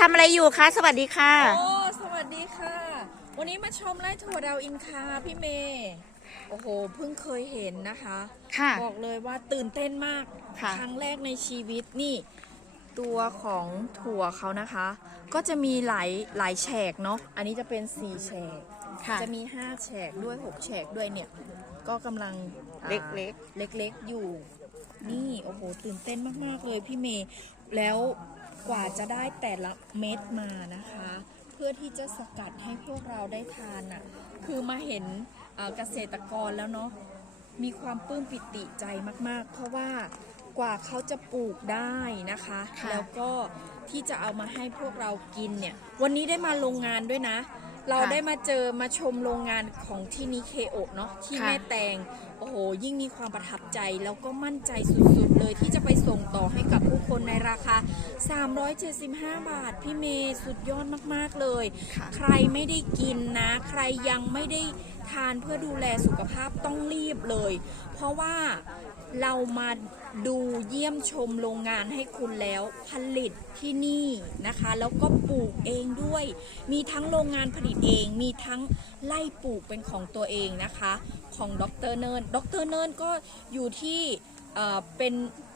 ทำอะไรอยู่คะสวัสดีค่ะ โอ้สวัสดีค่ะ วันนี้มาชมไร่ถั่วดาวอินคาพี่เมย์โอ้โหเพิ่งเคยเห็นนะคะ ค่ะ บอกเลยว่าตื่นเต้นมากค่ะ ครั้งแรกในชีวิตนี่ ตัวของถั่วเขานะคะ ก็จะมีหลายหลายแฉกเนาะอันนี้จะเป็นสี่แฉก ค่ะ จะมี 5 แฉกด้วย 6 แฉกด้วยเนี่ย ก็กำลังอ่าเล็ก เล็กๆอยู่ นี่ โอ้โห ตื่นเต้นมาก ๆ เลยพี่เมย์ แล้ว กว่าจะได้แต่ละเม็ดมานะคะ เพื่อที่จะสกัดให้พวกเราได้ทานน่ะคือมาเห็นเอ่อเกษตรกรแล้วเนาะมีความปลื้มปิติใจมาก ๆ เพราะว่ากว่าเขาจะปลูกได้นะคะค่ะแล้วก็ที่จะเอามาให้พวกเรากินเนี่ยวันนี้ได้มาโรงงานด้วยนะ เราค่ะได้มาเจอมาชมโรงงานของที่นิเคโอะเนาะที่ค่ะแม่แตงโอ้โหยิ่งมีความประทับใจแล้วก็มั่นใจสุดๆ เลยที่จะไปส่งต่อให้กับผู้ คนในราคา 375 บาท พี่เมย์สุดยอดมาก ๆ เลยค่ะใครไม่ได้กินนะ ใครยังไม่ได้ทานเพื่อดูแลสุขภาพต้องรีบเลย เพราะว่าเรามาดูเยี่ยมชมโรงงานให้คุณแล้วผลิตที่นี่นะคะ แล้วก็ปลูกเองด้วย มีทั้งโรงงานผลิตเอง มีทั้งไล่ปลูกเป็นของตัวเองนะคะ ของดรเนิร์นดรเนิร์นก็อยู่ที่เอ่อเป็นบะ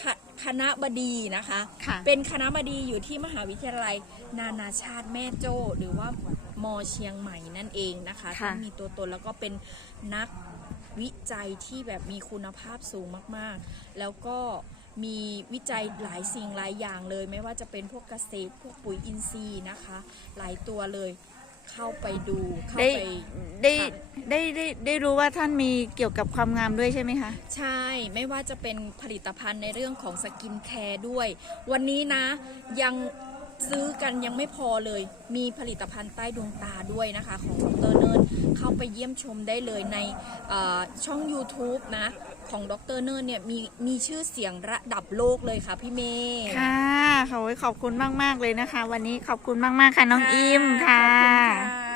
คคณะบดีนะคะค่ะเป็นคณะบดีอยู่ที่มหาวิทยาลัย นานาชาติแม่โจ้ หรือว่ามอเชียงใหม่นั่นเองนะคะค่ะที่มีตัวตนแล้วก็เป็นนักวิจัยที่แบบมีคุณภาพสูงมากๆ แล้วก็มีวิจัยหลายสิ่งหลายอย่างเลย ไม่ว่าจะเป็นพวกเกษตรพวกปุ๋ยอินทรีย์นะคะ หลายตัวเลย เข้าไปดูเข้าได้ ไปได้ค่ะ ได้ได้ได้รู้ว่าท่านมีเกี่ยวกับความงามด้วยใช่ไหมคะ ใช่ ไม่ว่าจะเป็นผลิตภัณฑ์ในเรื่องของสกินแคร์ด้วย วันนี้นะยัง ซื้อกันยังไม่พอเลย มีผลิตภัณฑ์ใต้ดวงตาด้วยนะคะ ของดรเนิร์ดเข้าไปเยี่ยมชมได้เลยในเอ่อช่อง YouTube นะ ของดรเนิร์ดเนี่ยมีมีชื่อเสียงระดับโลกเลยค่ะพี่เมย์ค่ะขอขอบคุณมาก ๆ เลยนะคะ วันนี้ขอบคุณมาก ๆ ค่ะน้องอิมค่ะขอบคุณค่ะ